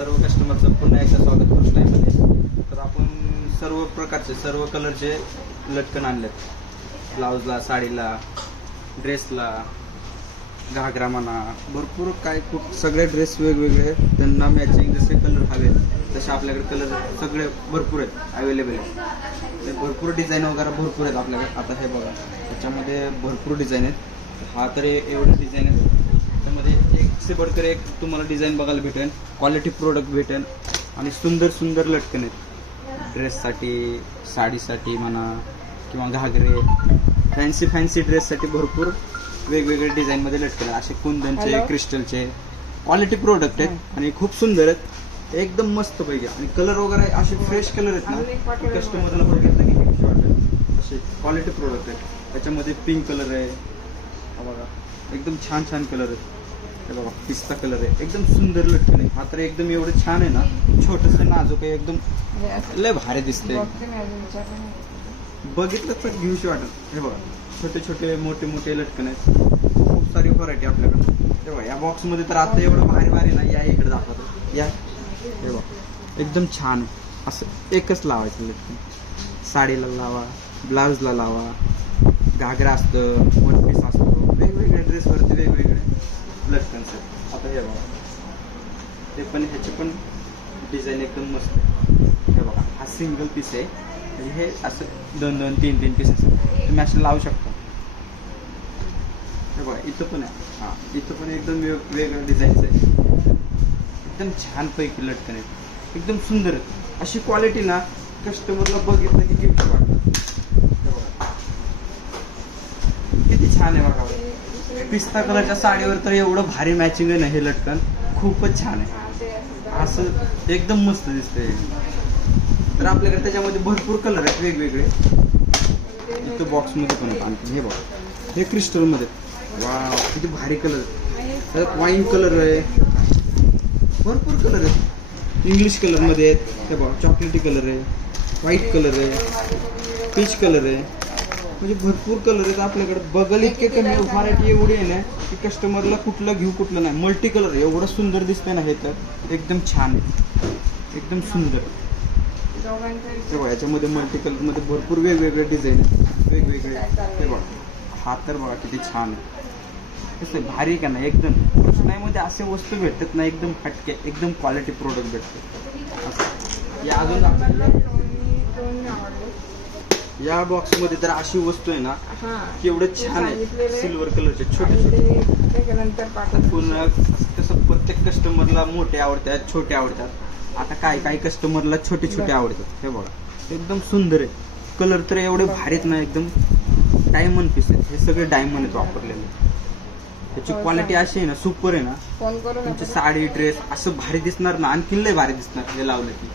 सर्व कस्टमरचं पुन्हा एकदा स्वागत करू टाईममध्ये. तर आपण सर्व प्रकारचे सर्व कलरचे लटकन आणलेत. ब्लाऊजला, साडीला, ड्रेसला, घागरा म्हणा, भरपूर काय खूप सगळे ड्रेस वेगवेगळे त्यांना मॅचिंग जसे कलर हवे तसे आपल्याकडे कलर सगळे भरपूर आहेत, अवेलेबल आहेत. ते भरपूर डिझाईन वगैरे भरपूर आहेत आपल्याकडे. आता हे बघा, त्याच्यामध्ये भरपूर डिझाईन आहेत. हा तर एवढे डिझाईन आहेत. त्यामध्ये एक से बढ़कर एक तुम्हाला डिझाईन बघायला भेटेल, क्वालिटी प्रोडक्ट भेटेल आणि सुंदर सुंदर लटकन आहेत. ड्रेससाठी, साडीसाठी म्हणा किंवा घागरे, फॅन्सी ड्रेससाठी भरपूर वेगवेगळे डिझाईनमध्ये लटकन आहेत. असे कुंदनचे, क्रिस्टलचे क्वालिटी प्रोडक्ट आहेत आणि खूप सुंदर आहेत, एकदम मस्त पैकी. आणि कलर वगैरे असे फ्रेश कलर आहेत ना, कस्टमरला बघितलं की किती वाटतं. असे क्वालिटी प्रोडक्ट आहेत. त्याच्यामध्ये पिंक कलर आहे, हा बघा, एकदम छान छान कलर आहेत. हे बघा, पिस्ता कलर आहे, एकदम सुंदर लटकन आहे. हा तर एकदम एवढं छान आहे ना, छोटंसं नाजूक आहे, एकदम लय भारी दिसतंय. बघितलं तर घेऊशी वाटत. हे बघा, छोटे छोटे मोठे मोठे लटकन आहेत. खूप सारी व्हरायटी आपल्याकडे. हे बघा, या बॉक्समध्ये तर आता एवढं भारी भारी ना, या इकडे दाखवतो या. हे बघा, एकदम छान आहे. असं एकच लावायचं लटकन. साडीला लावा, ब्लाऊजला लावा, घागरा असतं, वन पीस असतो, वेगवेगळ्या ड्रेसवरती वेगवेगळे लटकन सर. आता हे बघा, ते पण ह्याचे पण डिझाईन एकदम मस्त आहे. हे बघा, हा सिंगल पीस आहे. म्हणजे हे असं दोन दोन तीन तीन पीस असं तुम्ही असं लावू शकता. हे बघा, इथं पण आहे. हां, इथं पण एकदम वेगवेगळ्या डिझाईनचं आहे. एकदम छानपैकी लटकन आहे, एकदम सुंदर आहे. अशी क्वालिटी ना कस्टमरला बघितलं की गिफ्ट वाटतं. हे बघा, किती छान आहे बघा. पिस्ता कलरच्या साडीवर तर एवढं भारी मॅचिंग आहे ना, हे लटकन खूपच छान आहे. असं एकदम मस्त दिसतंय. तर आपल्याकडे त्याच्यामध्ये भरपूर कलर आहेत वेगवेगळे. इथं बॉक्समध्ये पण आहेत आणखी. हे बघा, हे क्रिस्टलमध्ये, वा किती भारी कलर. त्यात वाईन कलर आहे, भरपूर कलर आहेत. इंग्लिश कलरमध्ये आहेत. हे बघा, चॉकलेटी कलर आहे, व्हाईट कलर आहे, पीच कलर आहे. म्हणजे भरपूर कलर आहेत आपल्याकडे. बघल इतके कमी, व्हरायटी एवढी आहे ना की कस्टमरला कुठलं घेऊ कुठलं नाही. मल्टी कलर आहे, एवढं सुंदर दिसतंय ना हे, तर एकदम छान आहे, एकदम सुंदर. तेव्हा याच्यामध्ये मल्टी कलरमध्ये भरपूर वेगवेगळे डिझाईन आहेत, वेगवेगळे. हे बघा, हा तर बघा किती छान आहे. कसं भारी का नाही, एकदम कृष्णाईमध्ये असे वस्तू भेटत नाही, एकदम हटके, एकदम क्वालिटी प्रोडक्ट भेटते असं. या अजून या बॉक्समध्ये तर अशी वस्तू आहे ना की एवढं छान आहे. सिल्वर कलरचे छोटे छोटे. पुन्हा कसं प्रत्येक कस्टमरला मोठे आवडतात, छोटे आवडतात. आता काही कस्टमरला छोटे छोटे आवडतात. हे बघा, एकदम सुंदर आहे. कलर तर एवढे भारीत ना, एकदम डायमंड पीस आहेत. हे सगळे डायमंड आहेत वापरलेले. त्याची क्वालिटी अशी आहे ना, सुपर आहे ना. तुमची साडी, ड्रेस असं भारी दिसणार ना, आणखी लय भारी दिसणार हे लावलं की.